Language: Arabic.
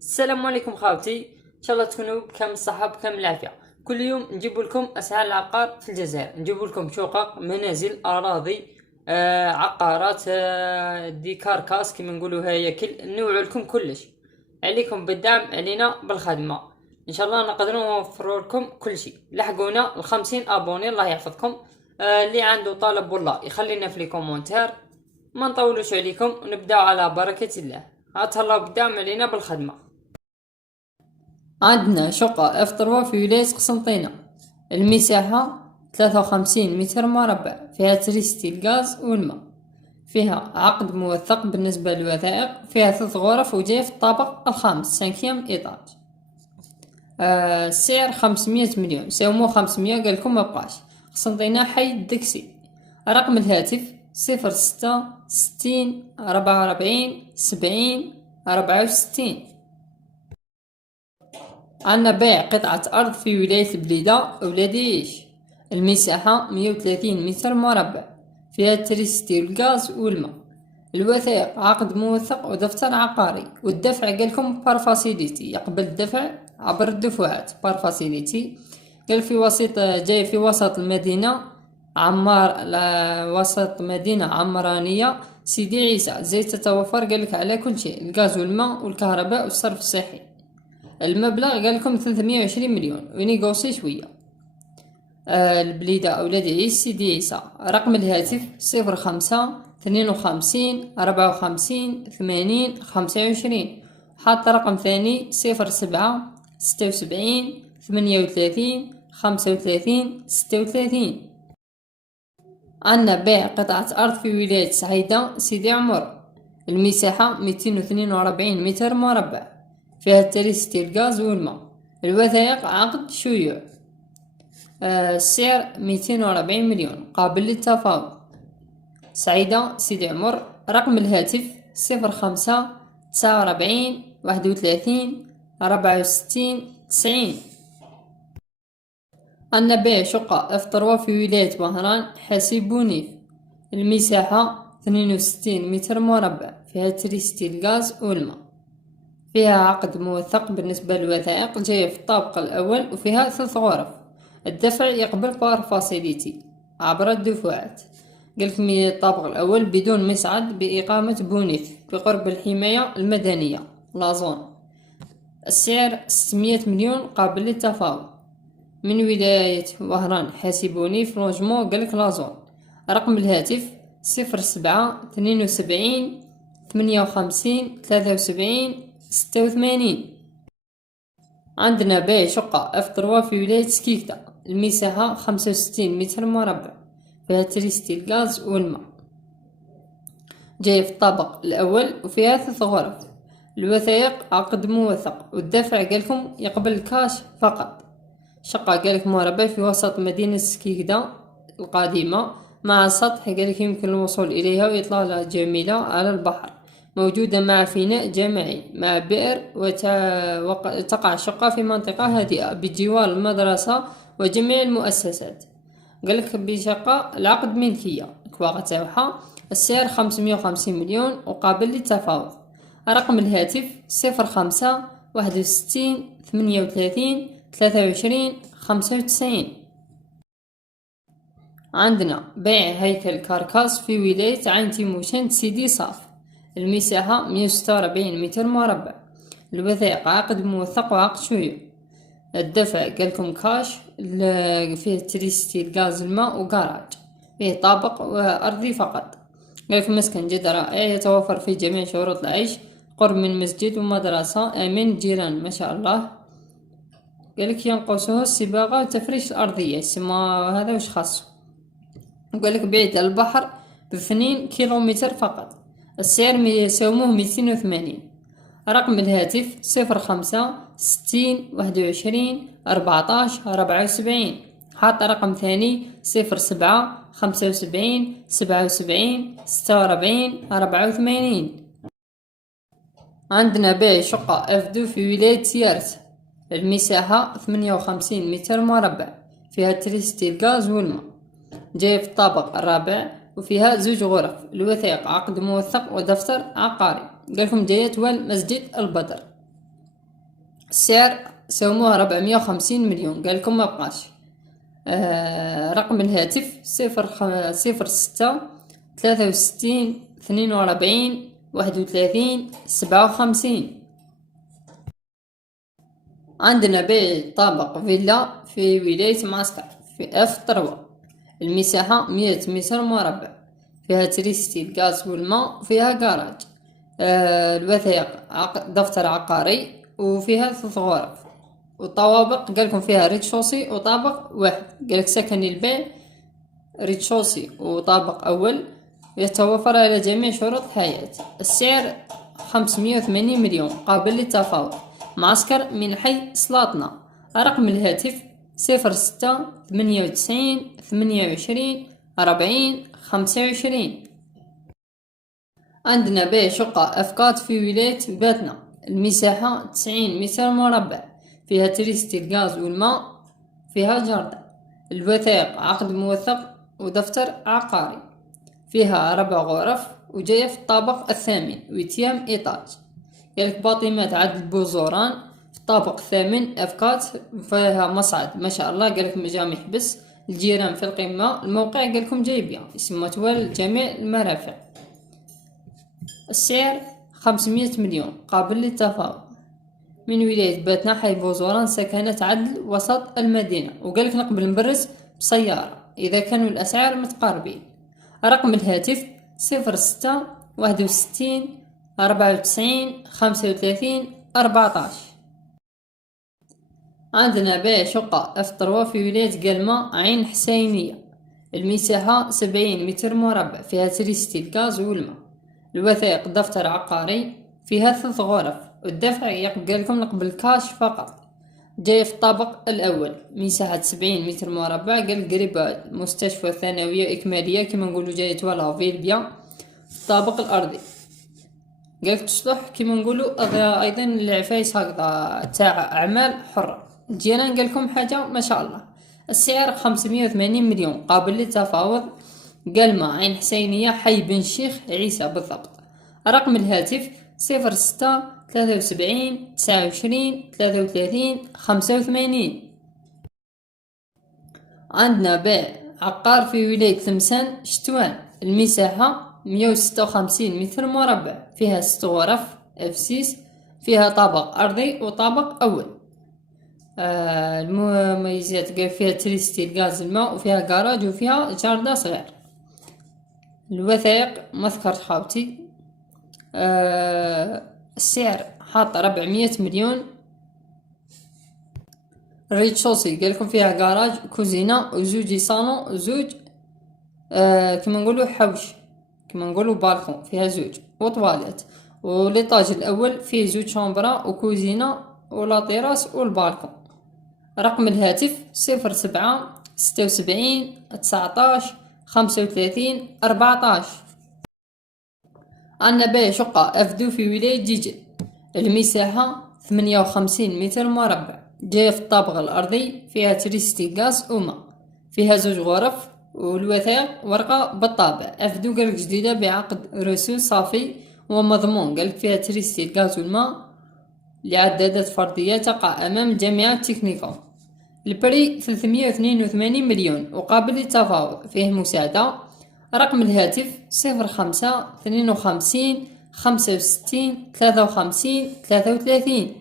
السلام عليكم خاوتي، ان شاء الله تكونوا بكامل الصحة بكامل العافية. كل يوم نجيب لكم اسعار العقار في الجزائر، نجيب لكم شقق، منازل، اراضي، عقارات، دي كاركاس كما نقولوا، هياكل، نوع لكم كلش. عليكم بالدعم، علينا بالخدمة. ان شاء الله نقدروا نوفروا لكم كل شيء. لحقونا ال50 ابوني، الله يحفظكم. اللي عنده طلب والله يخلينا في لي كومونتير. ما نطولوش عليكم ونبداو على بركة الله. هاتهلاو بالدعم، علينا بالخدمة. عندنا شقة اف 3 في ولاية قسنطينة، المساحة 53 متر مربع، فيها تريستي الغاز والماء، فيها عقد موثق بالنسبة للوثائق، فيها 3 غرف وجاية في الطابق الخامس 5 إيطاج. السعر 500 مليون، ساومو 500 قالكم مبقاش. قسنطينة حي الدكسي. رقم الهاتف 06 60 44 70 64. عندنا بيع قطعة أرض في ولاية البليدة ولاديش، المساحة 130 متر مربع، فيها تريستي والغاز والماء، الوثائق عقد موثق ودفتر عقاري، والدفع قالكم بارفاسيليتي، يقبل الدفع عبر الدفعات بارفاسيليتي. قال في وسط، جاي في وسط المدينة، وسط مدينة عمرانية سيدي عيسى، زي تتوفر قالك على كل شيء، الغاز والماء والكهرباء والصرف الصحي. المبلغ قال لكم 320 مليون ونيغوسي شوية. البليدة أولاد عيسى سيدي عيسى. رقم الهاتف 05 52 54 80 25. حتى رقم ثاني 07 76 38 35 36. عندنا بيع قطعة أرض في ولاية سعيدة سيدي عمر، المساحة 242 متر مربع، فيها تريستي الغاز والماء، الوثائق عقد شيوع. السعر 240 مليون قابل للتفاوض. سعيدة سيدي عمر. رقم الهاتف 05 49 31 64 90. عندنا بيع شقة اف 3 في ولاية وهران حاسي بونيف، المساحة 62 متر مربع، فيها تريستي الغاز والماء، فيها عقد موثق بالنسبة للوثائق، جاية في الطابق الأول وفيها 3 غرف. الدفع يقبل بار فاسيليتي عبر الدفعات. قالك الطابق الأول بدون مسعد، بإقامة بونيف بقرب الحماية المدنية لازون. السعر 600 مليون قابل للتفاوض. من ولاية وهران حاسبوني في لوجمون قالك لازون. رقم الهاتف 07 72 58 73 86. عندنا بيع شقة اف 3 في ولاية سكيكتا، المساحة 65 متر مربع، فيها تريستي الغاز والماء، جاية في الطابق الأول وفيها 3 غرف. الوثائق عقد موثق، والدفع قالكم يقبل الكاش فقط. شقة قالك مربع في وسط مدينة سكيكدا القديمة، مع سطح قالك يمكن الوصول إليها وإطلالة جميلة على البحر، موجودة مع فناء جماعي مع بئر، وتقع الشقة في منطقة هادئة بجوار المدرسة وجميع المؤسسات. قالك بشقة العقد ملكية كواغا تاوحا. السعر 550 مليون وقابل للتفاوض. رقم الهاتف 05 61 38 23 95. عندنا بيع هيكل كاركاس في ولاية عين تيموشان سيدي صاف، المساحة 146 متر مربع، الوثائق عقد موثق وعقد شيوع. الدفع قالكم كاش، فيه تريستي الغاز الماء وكراج، فيه طابق وأرضي فقط. قالكم مسكن جد رائع، يتوفر فيه جميع شروط العيش، قرب من مسجد ومدرسة، آمن جيران ما شاء الله. قالك ينقصه الصباغة والتفريش الأرضية، سما هذا وش خاصه. وقالك بعيد البحر ب2 كيلومتر فقط. السعر يساوموه 280. رقم الهاتف 05 60 21 14 74. حاط رقم ثاني 07 75 77 46 84. عندنا بيع شقة F2 في ولاية سيارت، المساحة 58 متر مربع، فيها تريستي الغاز والماء، جاية في الطابق الرابع وفيها 2 غرف. الوثائق عقد موثق ودفتر عقاري. قالكم جاية والمسجد البدر. السعر سوموه 450 مليون، قال لكم ما بقاش. رقم الهاتف 06 63 42 31 57. عندنا بيع طابق فيلا في ولاية معسكر في اف طروة، المساحة 100 متر مربع، فيها تريستي الغاز والماء، فيها جراج، الوثائق دفتر عقاري، وفيها 3 غرف وطوابق. قالكم فيها ريتشوسي وطابق واحد، قالك سكن البيع ريتشوسي وطابق أول، يتوفر على جميع شروط الحياة. السعر 580 مليون قابل للتفاوض، معسكر من حي سلاطنة. رقم الهاتف 06 98 28 40 25. عندنا بيع شقة أفقات في ولاية باتنا، المساحة 90 متر مربع، فيها تريستي الغاز والماء، فيها جردة، الوثائق عقد موثق ودفتر عقاري، فيها 4 غرف وجاية في الطابق الثامن ويتيام إيطاج. قالك باطمات عدل بوزوران في الطابق الثامن أفقات، فيها مصعد ما شاء الله، قالك مجامع بس، الجيران في القمة، الموقع قالكم جايبيا اسم متوال جميع المرافق. السعر 500 مليون قابل للتفاوض، من ولاية باتنا حي بوزوران، سكنة عدل وسط المدينة، وقالك نقبل نبرز بسيارة إذا كانوا الأسعار متقاربين. رقم الهاتف 06 61 94 35 14. عندنا بيع شقة اف طروة في ولاية قلمة عين حسينية، المساحة 70 متر مربع، فيها تريستي الغاز والماء، الوثائق دفتر عقاري، فيها 3 غرف، والدفع يقبلكم نقبل كاش فقط. جاي في الطابق الأول، مساحة 70 متر مربع، قال قريب مستشفى ثانوية إكمالية كما نقولوا، جاي تولا فيلبيا في الطابق الأرضي، قالك تصلح كما نقولوا أيضا العفايس هكذا تاع أعمال حرة. الجيران قالكم حاجة ما شاء الله. السعر 580 مليون قابل للتفاوض، قلمة عين حسينية حي بن شيخ عيسى بالضبط. رقم الهاتف 06 73 29 33 85. عندنا بيع عقار في ولاية تلمسان شتوان، المساحة 156 متر مربع، فيها 6 غرف F6، فيها طابق أرضي وطابق أول. المميزات قال فيها تريستي الغاز الماء، وفيها جراج، وفيها جردة صغير، الوثائق مذكرة خاوتي. السعر حاط 400 مليون. ريتشوسي قالكم فيها جراج كوزينة وزوج صالون وزوج كما نقولوا حوش، كما نقولوا بالكون، فيها زوج وطواليت، وليطاج الأول فيه زوج شامبرا وكوزينة ولا تيراس والبالكون. رقم الهاتف 07 76 19 35 14. عندنا بيع شقة أفدو في ولاية جيجل، المساحة 58 متر مربع، جاية في الطابق الأرضي، فيها تريستي غاز وماء، فيها 2 غرف والوثائق ورقة بالطابع. أفدو قالك جديدة بعقد رسوم صافي ومضمون، قالك فيها تريستي الغاز والماء لعدادات فردية تقع أمام جامعة تكنيكوم. البري 382 مليون وقابل للتفاوض، فيه مساعدة. رقم الهاتف 05 52 65 53 33.